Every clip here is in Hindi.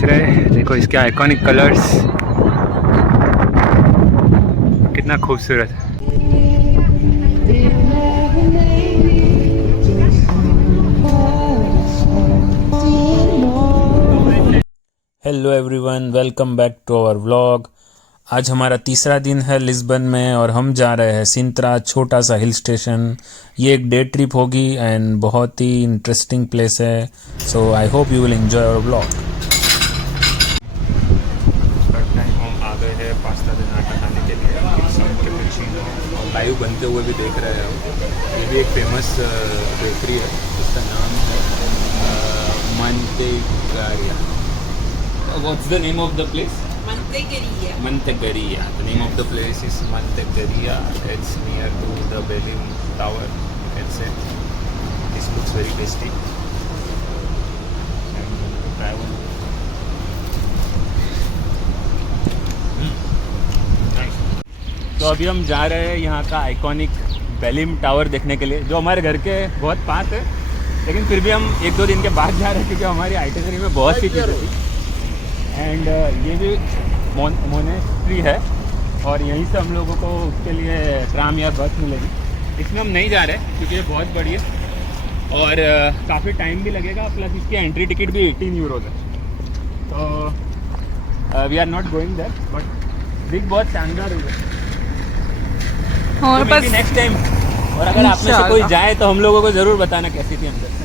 पहुंच रहे हैं। देखो इसके आइकॉनिक कलर्स कितना खूबसूरत है। Hello everyone, welcome back to our vlog. आज हमारा तीसरा दिन है लिस्बन में और हम जा रहे हैं सिंत्रा, छोटा सा हिल स्टेशन। ये एक डे ट्रिप होगी एंड बहुत ही इंटरेस्टिंग प्लेस है। So I hope you will enjoy our vlog. हम आ गए हैं पास्ता देनाटा खाने के लिए। कैपुचिनो और लाइव बनते हुए भी देख रहे हैं। ये भी एक फेमस बेकरी है, इसका नाम है मंतेगारिया। What's the name of the place? Mantequeria. Mantequeria. The name of the place is Mantequeria. It's near to the Berlin Tower. You can say. This looks very tasty. I'm going to try one. Nice. तो अभी हम जा रहे हैं यहाँ का आइकॉनिक बेलिम टावर देखने के लिए, जो हमारे घर के बहुत पास है, लेकिन फिर भी हम 1-2 दिन के बाद जा रहे हैं क्योंकि हमारी आइटिनरी में बहुत सी चीज़ें थी। एंड ये भी मोनेस्ट्री है और यहीं से हम लोगों को उसके लिए ट्राम या बस मिलेगी। इसमें हम नहीं जा रहे क्योंकि ये बहुत बड़ी है और काफ़ी टाइम भी लगेगा, प्लस इसकी एंट्री टिकट भी 18 यूरोज है। तो we are not going that, but दिख बहुत शानदार हुआ और बस नेक्स्ट टाइम। और अगर आप में से कोई जाए तो हम लोगों को ज़रूर बताना कैसी थी अंदर से।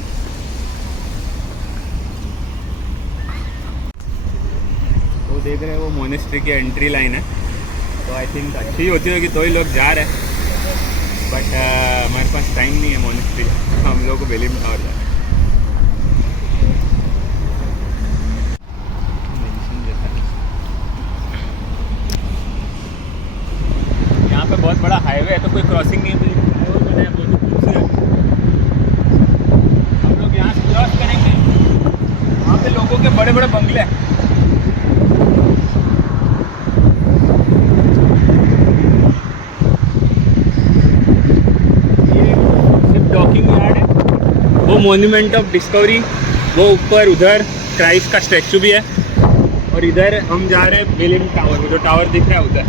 वो देख रहे हैं वो मोनेस्ट्री की एंट्री लाइन है, तो आई थिंक अच्छी होती होगी तो ही लोग जा रहे हैं। बट हमारे पास टाइम नहीं है मोनेस्ट्री, हम लोग को बेलिम टावर जा रहे हैं। यहाँ पे बहुत बड़ा हाईवे है तो कोई क्रॉसिंग नहीं है, तो बनाया बहुत खूबसूरत। हम लोग यहाँ से क्रॉस करेंगे, वहाँ पे लोगों के बड़े बड़े बंगले हैं। वो मॉन्यूमेंट ऑफ डिस्कवरी, वो ऊपर उधर क्राइस्ट का स्टैचू भी है, और इधर हम जा रहे हैं बेलिम टावर, वो जो टावर दिख रहा है उधर।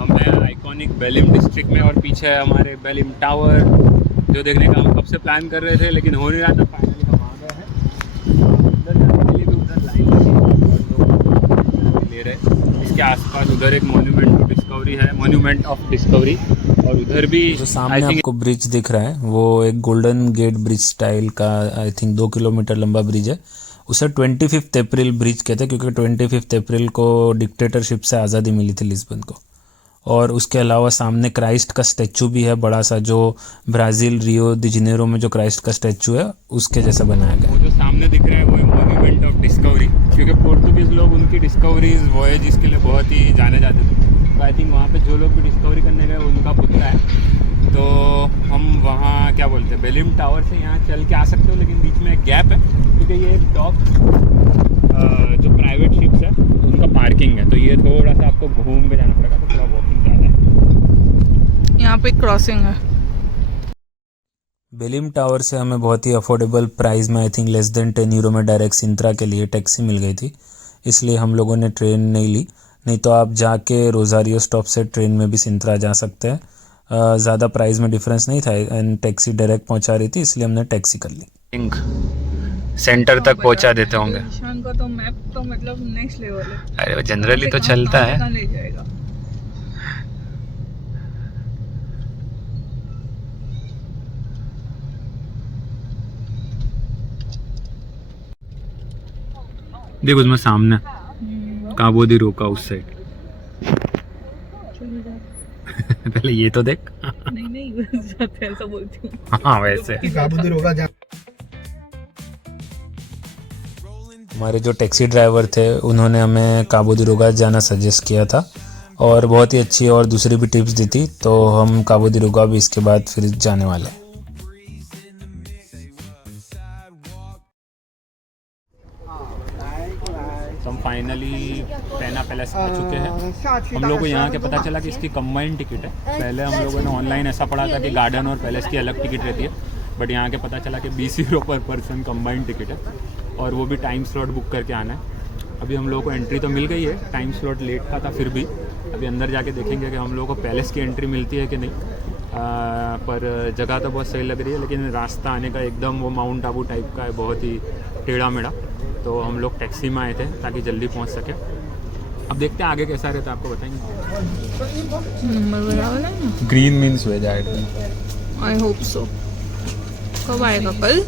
हम हैं आइकॉनिक बेलिम डिस्ट्रिक्ट में और पीछे है हमारे बेलिम टावर, जो देखने का हम कब से प्लान कर रहे थे लेकिन हो नहीं रहा था। फाइनली हम आ गए हैं। उधर जाने के लिए भी उधर लाइन ले रहे। इसके आसपास उधर एक मॉन्यूमेंट ऑफ डिस्कवरी और उधर भी जो सामने आपको ब्रिज दिख रहा है वो एक गोल्डन गेट ब्रिज स्टाइल का आई थिंक 2 किलोमीटर लंबा ब्रिज है। उसे 25 अप्रैल ब्रिज कहते हैं क्योंकि 25 अप्रैल को डिक्टेटरशिप से आज़ादी मिली थी लिस्बन को। और उसके अलावा सामने क्राइस्ट का स्टैचू भी है बड़ा सा, जो ब्राज़ील रियो दी जनेरो में जो क्राइस्ट का स्टैचू है उसके जैसा बनाया गया। वो जो सामने दिख रहा है वो है मॉन्यूमेंट ऑफ डिस्कवरी, क्योंकि पोर्तुगीज़ लोग उनकी डिस्कवरीज वॉयेज के लिए बहुत ही जाने जाते थे। तो आई थिंक वहाँ पे जो लोग भी डिस्कवरी करने गए उनका पुतला है। तो हम वहाँ क्या बोलते हैं, बेलिम टावर से यहाँ चल के आ सकते हो, लेकिन बीच में एक गैप है क्योंकि ये डॉक जो प्राइवेट शिप्स है उनका पार्किंग है, तो ये थोड़ा सा आपको घूम के जाना पड़ेगा, तो थोड़ा वॉकिंग ज़्यादा है। यहाँ पे क्रॉसिंग है। बेलिम टावर से हमें बहुत ही अफोर्डेबल प्राइस में I think less than 10 euro में डायरेक्ट सिंत्रा के लिए टैक्सी मिल गई थी, इसलिए हम लोगों ने ट्रेन नहीं ली। नहीं तो आप जाके रोज़ारियो स्टॉप से ट्रेन में भी सिंत्रा जा सकते हैं। ज़्यादा प्राइस में डिफरेंस नहीं था एंड टैक्सी डायरेक्ट पहुंचा रही थी, इसलिए हमने टैक्सी कर ली। सेंटर तक पहुंचा देते होंगे। ईशान का तो मैप तो मतलब नेक्स्ट लेवल है। अरे वो जनरली तो चलता है। ले जाएगा। देख उसमें सामने काबो दी रोका उस साइड। पहले ये तो देख। नहीं ऐसा बोलती हूँ। हाँ वैसे हमारे जो टैक्सी ड्राइवर थे उन्होंने हमें काबो दी रोगा जाना सजेस्ट किया था और बहुत ही अच्छी और दूसरी भी टिप्स दी थी, तो हम काबो दी रोगा भी इसके बाद फिर जाने वाले हैं। पैलेस आ चुके हैं। हम लोग को यहाँ के पता चला कि इसकी कंबाइंड टिकट है। पहले हम लोगों ने ऑनलाइन ऐसा पढ़ा था कि गार्डन और पैलेस की अलग टिकट रहती है, बट यहाँ के पता चला कि 20 यूरो पर पर्सन कंबाइंड टिकट है, और वो भी टाइम स्लॉट बुक करके आना है। अभी हम लोगों को एंट्री तो मिल गई है, टाइम स्लॉट लेट का था फिर भी। अभी अंदर जाके देखेंगे कि हम लोगों को पैलेस की एंट्री मिलती है कि नहीं। पर जगह तो बहुत सही लग रही है, लेकिन रास्ता आने का एकदम वो माउंट आबू टाइप का है, बहुत ही टेढ़ा मेढ़ा। तो हम लोग टैक्सी में आए थे ताकि जल्दी पहुंच सके। अब देखते हैं आगे कैसा रहता है, आपको बताएंगे। नंबर बराबर है ना? Green means veg item. I hope so. कब आएगा कल?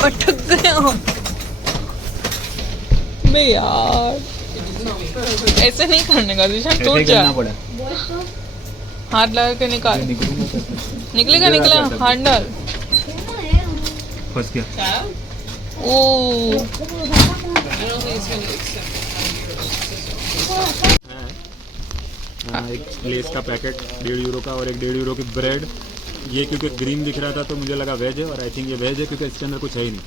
अटक गया बे यार, ऐसे नहीं करने का दिशान, टूट जा। हाथ लगा के निकाल। निकलेगा निकला, हाथ डाल। फंस गया। ओ एक लेस का पैकेट 1.5 यूरो का और एक 1.5 यूरो की ब्रेड। ये क्योंकि ग्रीन दिख रहा था तो मुझे लगा वेज है, और आई थिंक ये वेज है क्योंकि इसके अंदर कुछ है ही नहीं।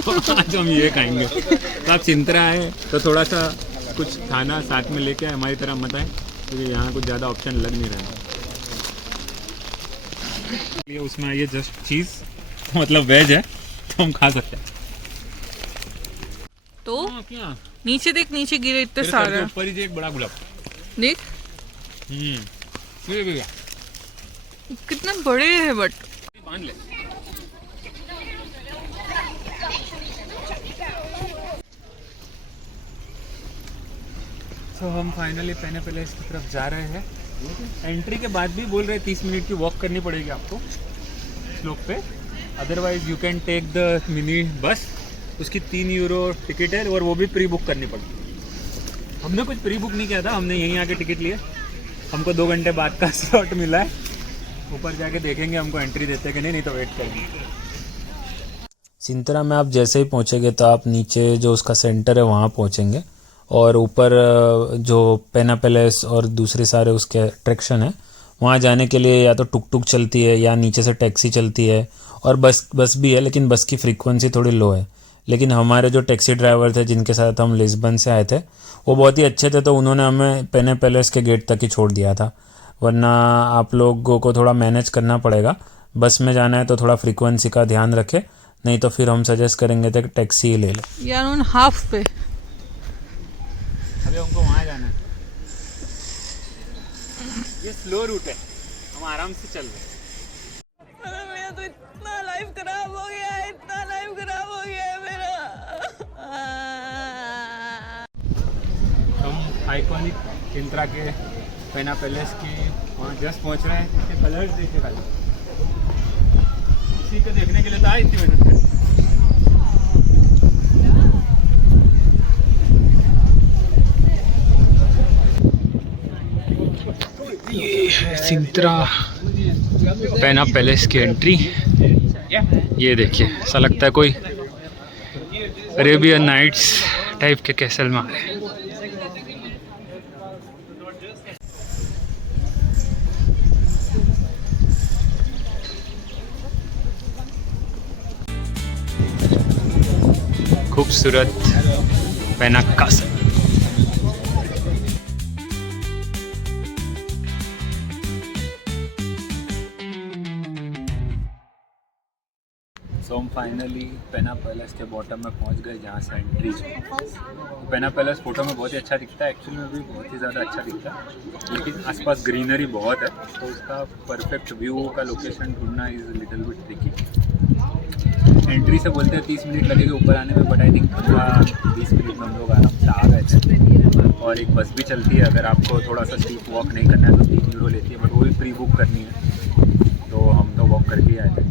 तो आज हम ये खाएंगे। तो आप चिंतरा है तो थोड़ा सा कुछ खाना साथ में लेके आए, हमारी तरह मत आए, क्योंकि यहाँ कुछ ज़्यादा ऑप्शन लग नहीं रहा है। ये उसमें ये जस्ट चीज़ मतलब वेज है तो हम खा सकते हैं। तो क्या नीचे देख, नीचे गिरे इतने सारे। ऊपर ही एक बड़ा गुलाब देख ये कितने बड़े हैं, बट बांध ले। तो हम फाइनली पेने पैलेस की तरफ जा रहे हैं। एंट्री के बाद भी बोल रहे 30 मिनट की वॉक करनी पड़ेगी आपको स्लोप पे, otherwise you can take the mini bus. उसकी 3 यूरो टिकट है, और वो भी प्री बुक करनी पड़ती। हमने कुछ प्री बुक नहीं किया था, हमने यहीं आके टिकट लिए। हमको 2 घंटे बाद का स्लॉट मिला है। ऊपर जाके देखेंगे हमको एंट्री देते कि नहीं तो वेट करेंगे। सिंतरा में आप जैसे ही पहुँचेंगे तो आप नीचे जो उसका सेंटर है वहाँ पहुँचेंगे, और ऊपर जो पेना पैलेस और दूसरे सारे उसके अट्रैक्शन है वहाँ जाने के लिए या तो टुक टुक चलती है या नीचे से टैक्सी चलती है, और बस भी है, लेकिन बस की फ्रीक्वेंसी थोड़ी लो है। लेकिन हमारे जो टैक्सी ड्राइवर थे जिनके साथ हम लिस्बन से आए थे वो बहुत ही अच्छे थे, तो उन्होंने हमें पेने पैलेस के गेट तक ही छोड़ दिया था। वरना आप लोगों को थोड़ा मैनेज करना पड़ेगा। बस में जाना है तो थोड़ा फ्रीक्वेंसी का ध्यान रखें, नहीं तो फिर हम सजेस्ट करेंगे तो टैक्सी ही ले लें। यार उन हाफ पे अभी हमको वहाँ जाना है। ये स्लो रूट है, हम आराम से चल रहे हैं। मेरा तो इतना लाइफ खराब हो गया है, इतना लाइफ खराब हो गया है मेरा। हम आइकॉनिक सिंतरा के पेना पैलेस की वहाँ जस्ट पहुँच रहे हैं। इसके कलर्स देखिए खाली, इसी को देखने के लिए तो आए इतनी मेहनत कर। ये है सिंतरा पेना पैलेस की एंट्री। ये देखिए, ऐसा लगता है कोई अरेबियन नाइट्स टाइप के कैसल में आ रहे हैं। खूबसूरत पेना कासल। तो हम फाइनली पेना पैलेस के बॉटम में पहुंच गए जहाँ से एंट्री है। पेना पैलेस फोटो में बहुत ही अच्छा दिखता है, एक्चुअली में भी बहुत ही ज़्यादा अच्छा दिखता है, लेकिन आसपास ग्रीनरी बहुत है तो उसका परफेक्ट व्यू का लोकेशन ढूंढना is little bit tricky. Entry से बोलते हैं 30 मिनट लगेगा ऊपर आने में, बट आई थिंक 15-20 मिनट में हम लोग आराम से आ गए थे। और एक बस भी चलती है, अगर आपको थोड़ा सा स्टीप वॉक नहीं करना है तो 3 यूरो लेती है, बट वो भी प्री बुक करनी है, तो हम तो वॉक करके ही आए थे।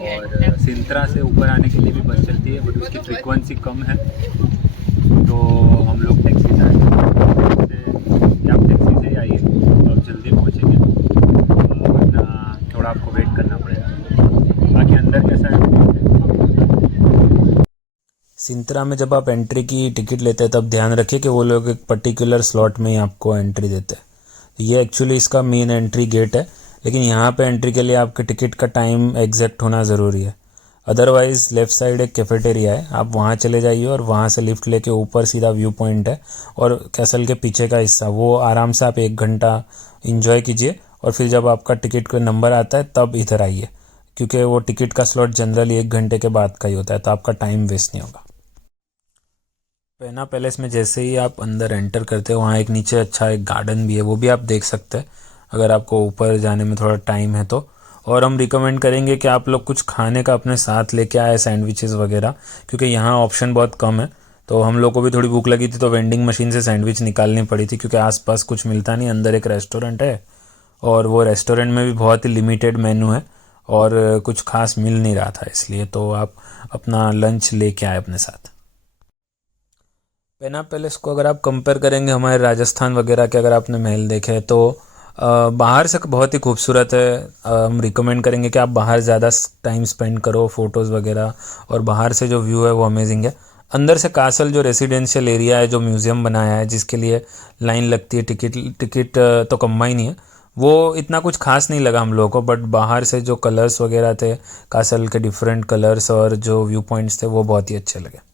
और सिंतरा से ऊपर आने के लिए भी बस चलती है, बट उसकी फ्रीक्वेंसी कम है, तो हम लोग टैक्सी से आए या आप टैक्सी से ही आइए तो आप जल्दी पहुँचेंगे, वरना थोड़ा आपको वेट करना पड़ेगा। बाकी अंदर कैसा है? सिंतरा में जब आप एंट्री की टिकट लेते हैं तब ध्यान रखिए कि वो लोग एक पर्टिकुलर स्लॉट में ही आपको एंट्री देते हैं। ये एक्चुअली इसका मेन एंट्री गेट है, लेकिन यहाँ पे एंट्री के लिए आपके टिकट का टाइम एग्जैक्ट होना ज़रूरी है। अदरवाइज़ लेफ़्ट साइड एक कैफेटेरिया है, आप वहाँ चले जाइए और वहाँ से लिफ्ट लेके ऊपर सीधा व्यू पॉइंट है। और कैसल के पीछे का हिस्सा वो आराम से आप 1 घंटा इंजॉय कीजिए और फिर जब आपका टिकट का नंबर आता है तब इधर आइए, क्योंकि वो टिकट का स्लॉट जनरली 1 घंटे के बाद का ही होता है, तो आपका टाइम वेस्ट नहीं होगा। पेना पैलेस में जैसे ही आप अंदर एंटर करते हो, वहाँ एक नीचे अच्छा एक गार्डन भी है, वो भी आप देख सकते हैं अगर आपको ऊपर जाने में थोड़ा टाइम है तो। और हम रिकमेंड करेंगे कि आप लोग कुछ खाने का अपने साथ लेके आए, सैंडविचेस वगैरह, क्योंकि यहाँ ऑप्शन बहुत कम है। तो हम लोग को भी थोड़ी भूख लगी थी तो वेंडिंग मशीन से सैंडविच निकालनी पड़ी थी, क्योंकि आसपास कुछ मिलता नहीं। अंदर एक रेस्टोरेंट है और वो रेस्टोरेंट में भी बहुत ही लिमिटेड मेन्यू है और कुछ खास मिल नहीं रहा था, इसलिए तो आप अपना लंच लेके आए अपने साथ। पेना पैलेस को अगर आप कंपेयर करेंगे हमारे राजस्थान वगैरह के, अगर आपने महल देखे तो बाहर से बहुत ही खूबसूरत है। हम रिकमेंड करेंगे कि आप बाहर ज़्यादा टाइम स्पेंड करो, फ़ोटोज़ वगैरह, और बाहर से जो व्यू है वो अमेजिंग है। अंदर से कासल जो रेसिडेंशियल एरिया है, जो म्यूज़ियम बनाया है जिसके लिए लाइन लगती है, टिकट तो कम ही नहीं है, वो इतना कुछ खास नहीं लगा हम लोगों को। बट बाहर से जो कलर्स वगैरह थे, कासल के डिफरेंट कलर्स और जो व्यू पॉइंट्स थे वो बहुत ही अच्छे लगे।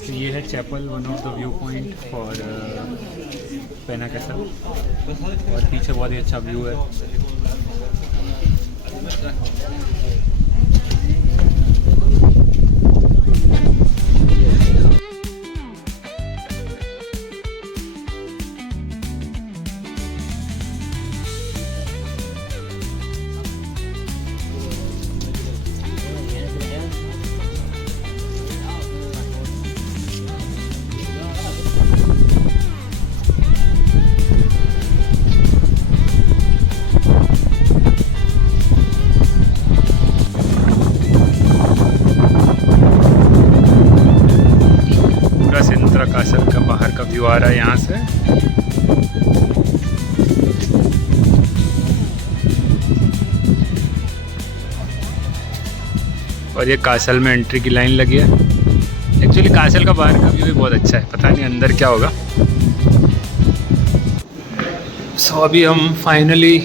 तो ये है chapel, one of the view point for Pena castle, और पीछे बहुत ही अच्छा व्यू है। कासल का बाहर का व्यू आ रहा है यहाँ से। और ये कासल में एंट्री की लाइन लगी है। एक्चुअली कासल का बाहर का व्यू भी बहुत अच्छा है, पता नहीं अंदर क्या होगा। सो अभी हम फाइनली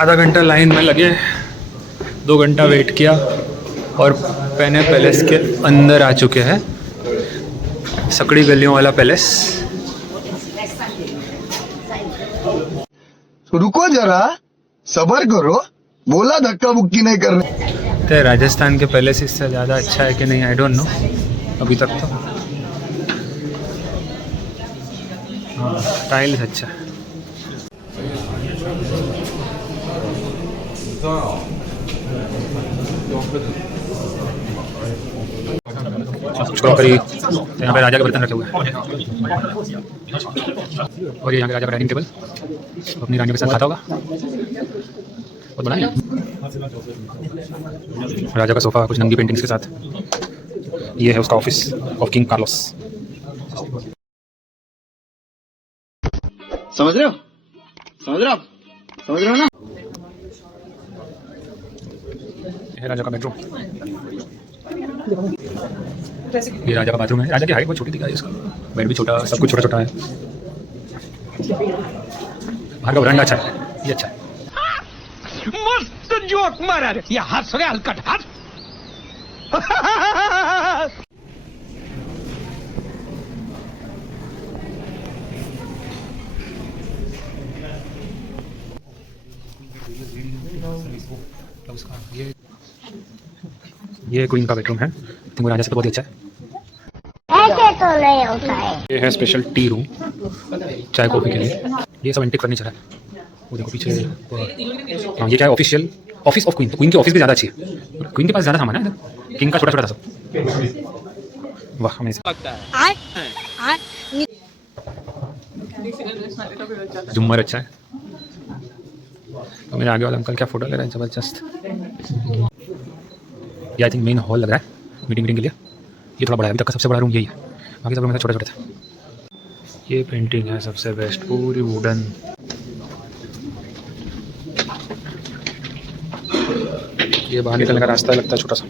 आधा घंटा लाइन में लगे, 2 घंटा वेट किया और पेना पैलेस के अंदर आ चुके हैं। सकड़ी गलियों वाला पैलेस। रुको जरा, सब्र करो, बोला धक्का मुक्की नहीं करने। तो राजस्थान के पैलेस इससे ज़्यादा अच्छा है कि नहीं, आई डोंट नो अभी तक तो। हाँ, टाइल्स अच्छा है। क्रॉकरी, यहाँ पे राजा के बर्तन रखे हुए हैं, और ये यहाँ पे राजा का डाइनिंग टेबल, अपनी रानियों के साथ खाता होगा। और बड़ा है राजा का सोफा, कुछ नंगी पेंटिंग्स के साथ। ये है उसका ऑफिस ऑफ किंग कार्लोस। समझ रहे हो? समझ रहे हो आप? समझ रहे हो ना? ये राजा का बेडरूम, ये राजा का बाथरूम है। राजा की हाइट बहुत छोटी दिखाई, इसका बेड भी छोटा, सब कुछ छोटा छोटा है। बाहर का वरांडा अच्छा है, ये अच्छा है। मस्त जोक मारा रे, ये हंस रे हलकट हंस। ये क्वीन का बेडरूम है, तुमको राजा से तो बहुत ही अच्छा है। ऐसे तो नहीं होता है। ये है स्पेशल टी रूम, चाय कॉफ़ी के लिए। ये सब एंटीक फर्नीचर है। वो देखो पीछे, हाँ ये क्या है, ऑफिशियल ऑफिस ऑफ क्वीन। तो क्वीन की ऑफिस भी ज़्यादा अच्छी है, क्वीन के पास ज़्यादा सामान है, किंग का छोटा छोटा था सब। वाह अमेजिंग। झूमर अच्छा है। तो मेरे आगे वाला अंकल क्या फ़ोटो ले रहा है, ज़बरदस्त। ये आई थिंक मेन हॉल लग रहा है मीटिंग के लिए। ये थोड़ा बड़ा है, अभी तक का सबसे बड़ा रूम यही है, बाकी सब रूम छोटे छोटे थे। ये पेंटिंग है सबसे बेस्ट, पूरी वुडन। ये बाहर निकलने का रास्ता लगता है छोटा सा।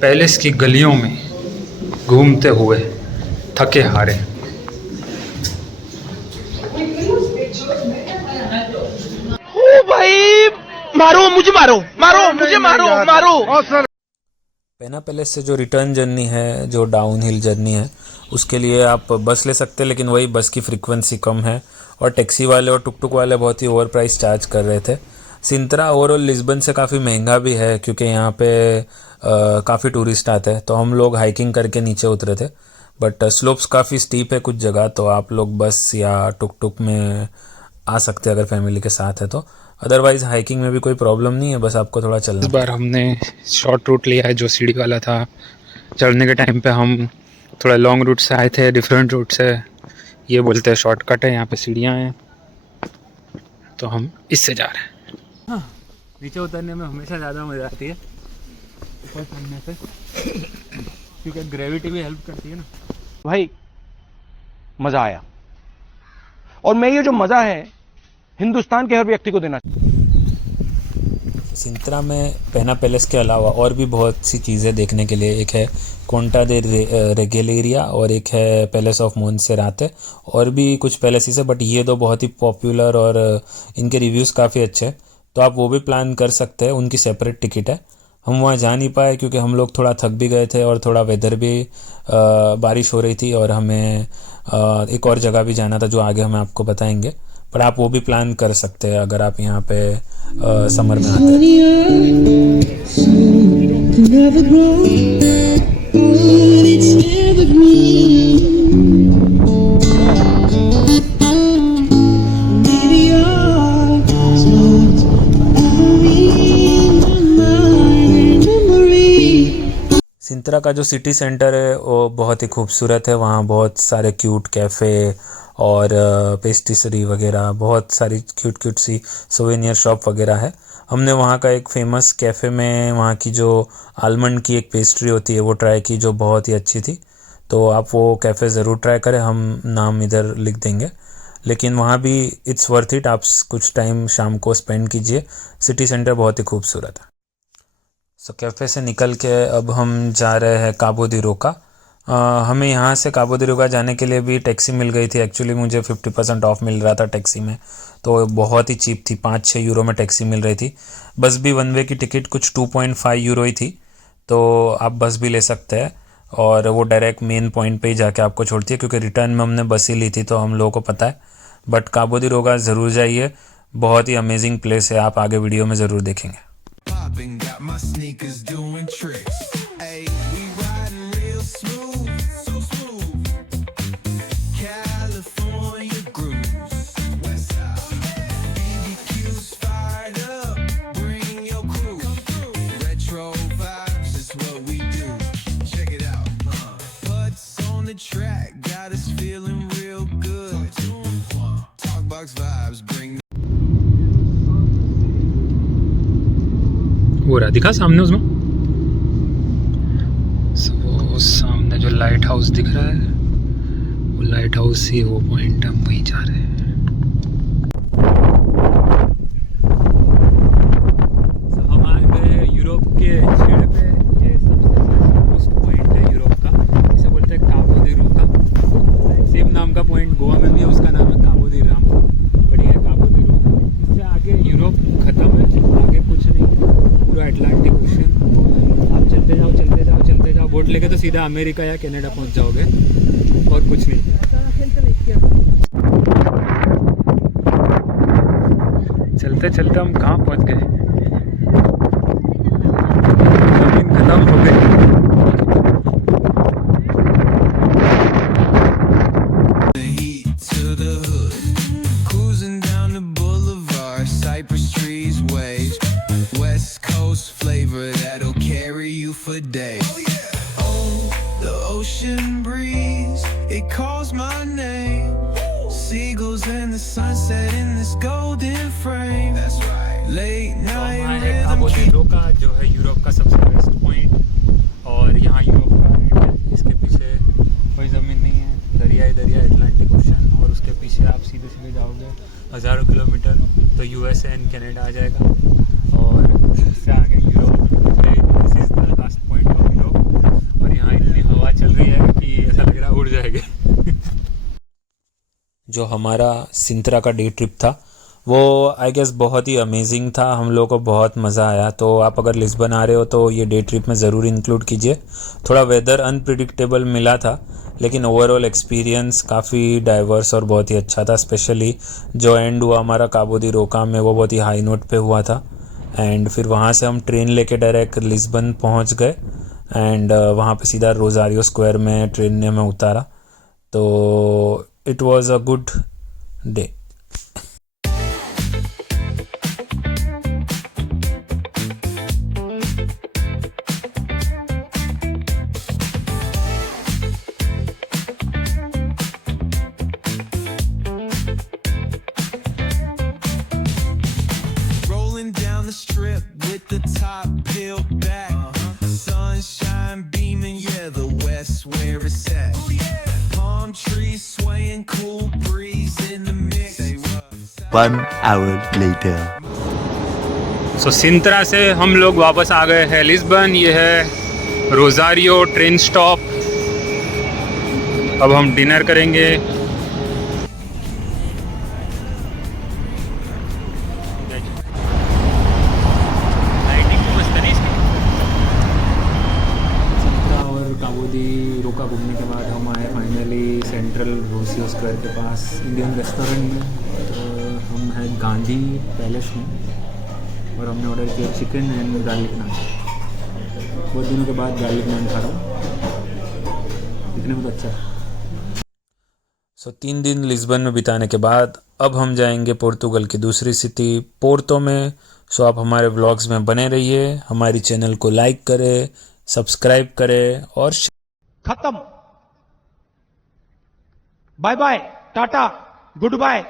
पैलेस की गलियों में घूमते हुए थके हारे। पेना पैलेस से जो रिटर्न जर्नी है, जो डाउन हिल जर्नी है, उसके लिए आप बस ले सकते हैं, लेकिन वही बस की फ्रीक्वेंसी कम है और टैक्सी वाले और टुक टुक वाले बहुत ही ओवर प्राइस चार्ज कर रहे थे। सिंत्रा ओवरऑल लिस्बन से काफ़ी महंगा भी है क्योंकि यहाँ पे काफ़ी टूरिस्ट आते हैं, तो हम लोग हाइकिंग करके नीचे उतरे थे। बट स्लोप्स काफ़ी स्टीप है कुछ जगह, तो आप लोग बस या टुक टुक में आ सकते हैं अगर फैमिली के साथ है तो। अदरवाइज़ हाइकिंग में भी कोई प्रॉब्लम नहीं है, बस आपको थोड़ा चलना। इस बार हमने शॉर्ट रूट लिया है जो सीढ़ी वाला था। चढ़ने के टाइम पे हम थोड़ा लॉन्ग रूट से आए थे, डिफरेंट रूट से। ये बोलते हैं शॉर्टकट है, यहाँ पे सीढ़ियाँ हैं, तो हम इससे जा रहे हैं। हाँ, नीचे उतरने में हमेशा ज़्यादा मज़ा आती है ऊपर चढ़ने से, क्योंकि ग्रेविटी भी हेल्प करती है ना भाई। मजा आया, और मैं ये जो मजा है हिंदुस्तान के हर व्यक्ति को देना। सिंत्रा में पेना पैलेस के अलावा और भी बहुत सी चीज़ें देखने के लिए, एक है कोंटा दे रेगेलेरिया और एक है पैलेस ऑफ मोन्सेराते, और भी कुछ पैलेसेस है, बट ये दो बहुत ही पॉपुलर और इनके रिव्यूज़ काफ़ी अच्छे हैं, तो आप वो भी प्लान कर सकते हैं। उनकी सेपरेट टिकट है। हम वहाँ जा नहीं पाए क्योंकि हम लोग थोड़ा थक भी गए थे और थोड़ा वेदर भी बारिश हो रही थी, और हमें एक और जगह भी जाना था जो आगे हम आपको बताएंगे। पर आप वो भी प्लान कर सकते हैं अगर आप यहाँ पे समर में आते सिंत्रा का जो सिटी सेंटर है वो बहुत ही खूबसूरत है। वहाँ बहुत सारे क्यूट कैफ़े और पेस्ट्री वगैरह, बहुत सारी क्यूट सी सोवेनियर शॉप वगैरह है। हमने वहाँ का एक फ़ेमस कैफ़े में वहाँ की जो आलमंड की एक पेस्ट्री होती है वो ट्राई की, जो बहुत ही अच्छी थी। तो आप वो कैफ़े ज़रूर ट्राई करें, हम नाम इधर लिख देंगे। लेकिन वहाँ भी इट्स वर्थ इट, आप कुछ टाइम शाम को स्पेंड कीजिए। सिटी सेंटर बहुत ही खूबसूरत है। सो कैफ़े से निकल के अब हम जा रहे हैं काबो दी रोका। हमें यहाँ से काबो दी रोका जाने के लिए भी टैक्सी मिल गई थी। एक्चुअली मुझे 50% ऑफ मिल रहा था टैक्सी में, तो बहुत ही चीप थी, 5-6 यूरो में टैक्सी मिल रही थी। बस भी वन वे की टिकट कुछ 2.5 यूरो ही थी, तो आप बस भी ले सकते हैं, और वो डायरेक्ट मेन पॉइंट पे ही जाके आपको छोड़ती है, क्योंकि रिटर्न में हमने बस ही ली थी तो हम लोगों को पता है। बट काबो दी रोका ज़रूर जाइए, बहुत ही अमेजिंग प्लेस है, आप आगे वीडियो में ज़रूर देखेंगे। Got my sneakers doing tricks. Ay, we riding real smooth, so smooth. California grooves, west side. BBQ's fired up, bring your crew. Retro vibes is what we do. Check it out. Butts on the track, got us feeling real good. Talkbox vibes bring. वो रहा दिखा सामने उसमें, वो सामने जो लाइट हाउस दिख रहा है वो लाइट हाउस ही वो पॉइंट है, हम वहीं जा रहे हैं। हम आ गए यूरोप के छेड़े पे। ये सबसे फर्स्ट पॉइंट है यूरोप का, इसे बोलते हैं काबो दी रोका। सेम नाम का पॉइंट गोवा में भी है, उसका नाम है काबो दी राम, बढ़िया है काबो दी रोका। इससे आगे यूरोप ख़त्म है, आगे कुछ नहीं है, पूरा अटलांटिक ओशन। आप चलते जाओ चलते जाओ चलते जाओ, बोट लेके तो सीधा अमेरिका या कनाडा पहुंच जाओगे, और कुछ नहीं। चलते चलते हम कहाँ पहुँच गए, जमीन खत्म हो गई। Cypress trees, waves, West Coast flavor that'll carry you for days. it calls my name. Seagulls in the sunset in this golden frame. That's right. Late night rhythm. काबो दी रोका जो है यूरोप का सबसे बेस्ट पॉइंट, और यहाँ यूरोप का एंड है। इसके पीछे कोई ज़मीन नहीं है, दरिया अटलांटिक ओशन, और उसके पीछे आप सीधे सीधे जाओगे हज़ारों किलोमीटर तो यूएसए एंड कनाडा आ जाएगा, और इससे आगे Europe. This is the last point of Europe, और यहाँ इतनी हवा चल रही है कि ऐसा लग रहा है उड़ जाएगी। जो हमारा सिंत्रा का डे ट्रिप था वो आई गेस बहुत ही अमेजिंग था, हम लोगों को बहुत मज़ा आया। तो आप अगर लिस्बन आ रहे हो तो ये डे ट्रिप में ज़रूर इंक्लूड कीजिए। थोड़ा वेदर अनप्रिडिक्टेबल मिला था, लेकिन ओवरऑल एक्सपीरियंस काफ़ी डाइवर्स और बहुत ही अच्छा था। स्पेशली जो एंड हुआ हमारा काबो दी रोका में, वो बहुत ही हाई नोट पे हुआ था। एंड फिर वहाँ से हम ट्रेन लेके डायरेक्ट लिस्बन पहुँच गए, एंड वहाँ पे सीधा रोज़ारियो स्क्वायर में ट्रेन ने हमें उतारा। तो it was a good day. Rolling down the strip with the top peeled back. Sunshine beaming, yeah, the west where it's at. Palm trees swaying, cool breeze in the mix. 1 hour later. सो सिंत्रा से हम लोग वापस आ गए हैं लिस्बन। ये है रोज़ारियो ट्रेन स्टॉप। अब हम डिनर करेंगे। सिंत्रा और काबो दी रोका घूमने के बाद हम आए फाइनली सेंट्रल रोसियो स्क्वायर के पास इंडियन रेस्टोरेंट में। तो हम हैं गांधी पैलेस में, और हमने ऑर्डर किया चिकन एंड गार्लिक नान। बहुत दिनों के बाद गार्लिक नान खा रहा हूँ, दिखने में तो अच्छा है। सो 3 दिन लिस्बन में बिताने के बाद अब हम जाएंगे पोर्तुगल की दूसरी सिटी पोर्तो में। सो आप हमारे व्लॉग्स में बने रहिए, हमारी चैनल को लाइक करें, सब्सक्राइब करें और खत्म। Bye bye, tata, good bye.